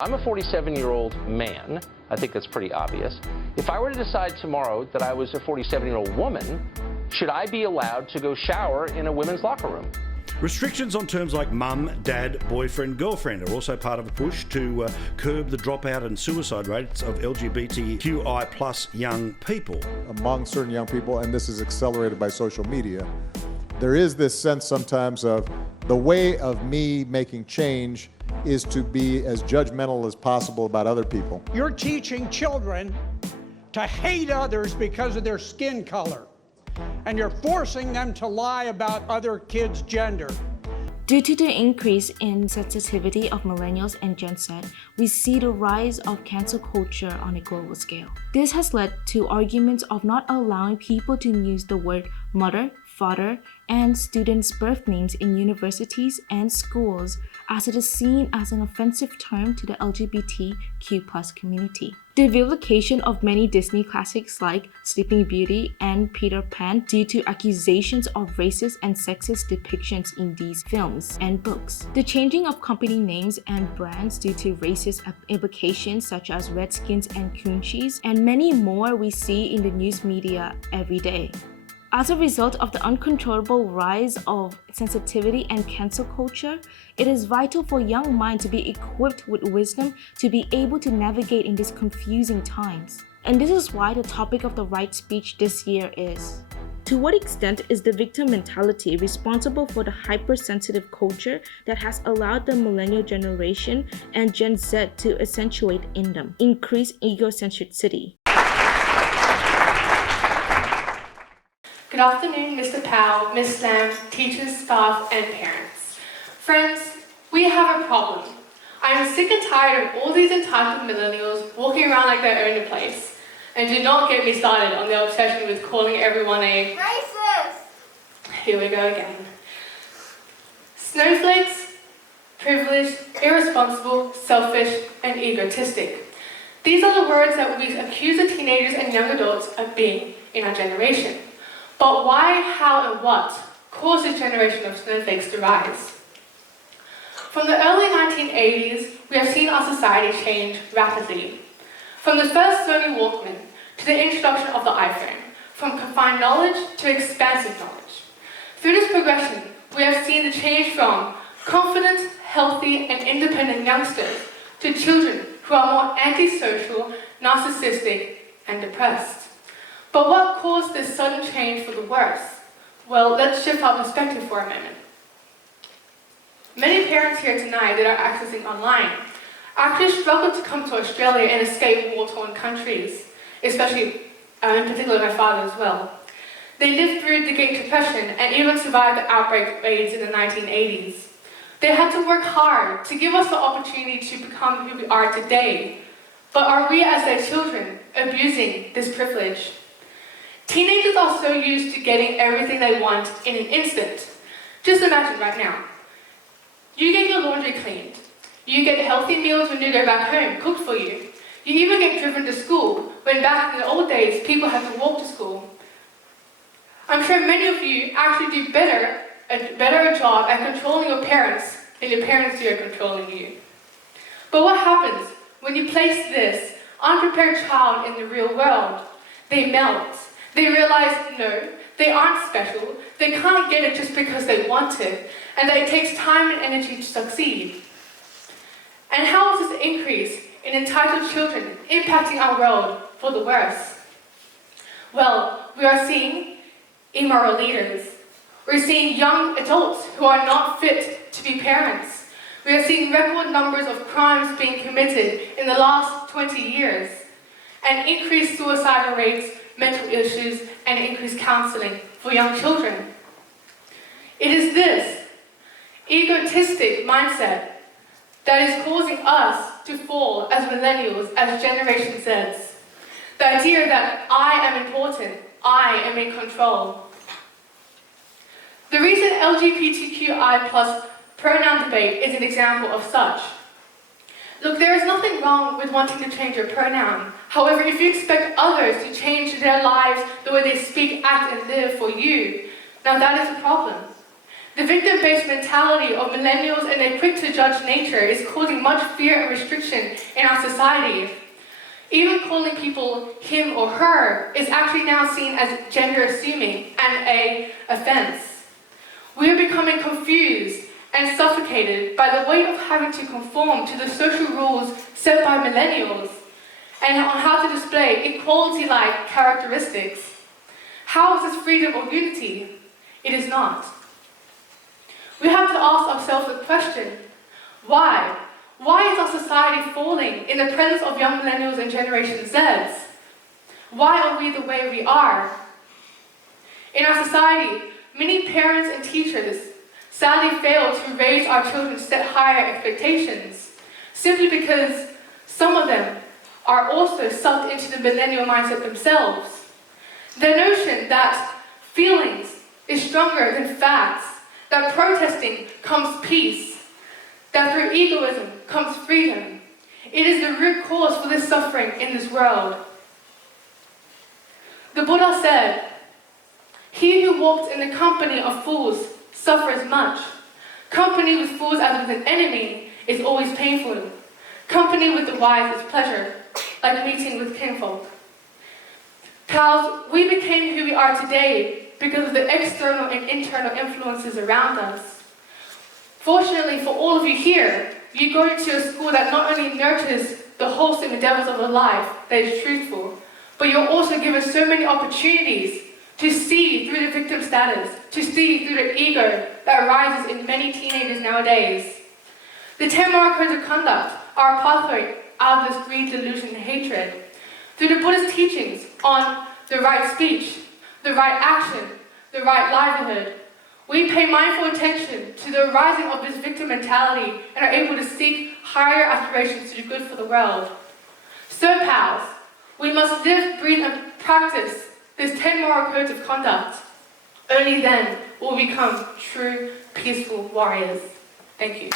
I'm a 47-year-old man. I think that's pretty obvious. If I were to decide tomorrow that I was a 47-year-old woman, should I be allowed to go shower in a women's locker room? Restrictions on terms like mum, dad, boyfriend, girlfriend are also part of a push to curb the dropout and suicide rates of LGBTQI plus young people. Among certain young people, and this is accelerated by social media, there is this sense sometimes of the way of me making change is to be as judgmental as possible about other people. You're teaching children to hate others because of their skin color, and you're forcing them to lie about other kids' gender. Due to the increase in sensitivity of millennials and Gen Z, we see the rise of cancel culture on a global scale. This has led to arguments of not allowing people to use the word mother, father, and students' birth names in universities and schools, as it is seen as an offensive term to the LGBTQ+ community. The vilification of many Disney classics like Sleeping Beauty and Peter Pan due to accusations of racist and sexist depictions in these films and books. The changing of company names and brands due to racist implications such as Redskins and Coonchies, and many more we see in the news media every day. As a result of the uncontrollable rise of sensitivity and cancel culture, it is vital for young minds to be equipped with wisdom to be able to navigate in these confusing times. And this is why the topic of the right speech this year is: to what extent is the victim mentality responsible for the hypersensitive culture that has allowed the Millennial Generation and Gen Z to accentuate in them, increase egocentricity? Good afternoon, Mr. Powell, Ms. Lam, teachers, staff, and parents. Friends, we have a problem. I am sick and tired of all these entitled millennials walking around like they own the place. And do not get me started on their obsession with calling everyone a racist. Here we go again. Snowflakes, privileged, irresponsible, selfish, and egotistic. These are the words that we accuse the teenagers and young adults of being in our generation. But why, how, and what caused this generation of snowflakes to rise? From the early 1980s, we have seen our society change rapidly. From the first Sony Walkman to the introduction of the iPhone, from confined knowledge to expansive knowledge. Through this progression, we have seen the change from confident, healthy, and independent youngsters to children who are more antisocial, narcissistic, and depressed. But what caused this sudden change for the worse? Well, let's shift our perspective for a moment. Many parents here tonight that are accessing online actually struggle to come to Australia and escape war-torn countries, especially, in particular, my father as well. They lived through the Great Depression and even survived the outbreak of AIDS in the 1980s. They had to work hard to give us the opportunity to become who we are today. But are we, as their children, abusing this privilege? Teenagers are so used to getting everything they want in an instant. Just imagine right now. You get your laundry cleaned. You get healthy meals when you go back home, cooked for you. You even get driven to school, when back in the old days, people had to walk to school. I'm sure many of you actually do a better job at controlling your parents than your parents do at controlling you. But what happens when you place this unprepared child in the real world? They melt. They realize, no, they aren't special, they can't get it just because they want it, and that it takes time and energy to succeed. And how is this increase in entitled children impacting our world for the worse? Well, we are seeing immoral leaders. We're seeing young adults who are not fit to be parents. We are seeing record numbers of crimes being committed in the last 20 years, and increased suicidal rates, mental issues, and increased counselling for young children. It is this egotistic mindset that is causing us to fall as millennials, as Generation Zs. The idea that I am important, I am in control. The recent LGBTQI+ pronoun debate is an example of such. Look, there is nothing wrong with wanting to change your pronoun. However, if you expect others to change their lives the way they speak, act, and live for you, now that is a problem. The victim-based mentality of millennials and their quick-to-judge nature is causing much fear and restriction in our society. Even calling people him or her is actually now seen as gender-assuming and an offense. We are becoming confused and suffocated by the weight of having to conform to the social rules set by millennials and on how to display equality-like characteristics. How is this freedom or unity? It is not. We have to ask ourselves the question, why? Why is our society falling in the presence of young millennials and Generation Zs? Why are we the way we are? In our society, many parents and teachers sadly fail to raise our children to set higher expectations, simply because some of them are also sucked into the millennial mindset themselves. The notion that feelings is stronger than facts, that protesting comes peace, that through egoism comes freedom. It is the root cause for this suffering in this world. The Buddha said, "He who walks in the company of fools suffers much. Company with fools as with an enemy is always painful. Company with the wise is pleasure, like meeting with kinfolk." Pals, we became who we are today because of the external and internal influences around us. Fortunately for all of you here, you go to a school that not only nurtures the wholesome endeavors of a life that is truthful, but you're also given so many opportunities to see through the victim status, to see through the ego that arises in many teenagers nowadays. The 10 moral codes of conduct are a pathway out of this greed, delusion, and hatred. Through the Buddha's teachings on the right speech, the right action, the right livelihood, we pay mindful attention to the arising of this victim mentality and are able to seek higher aspirations to do good for the world. So, pals, we must live, breathe, and practice these 10 moral codes of conduct. Only then will we become true, peaceful warriors. Thank you.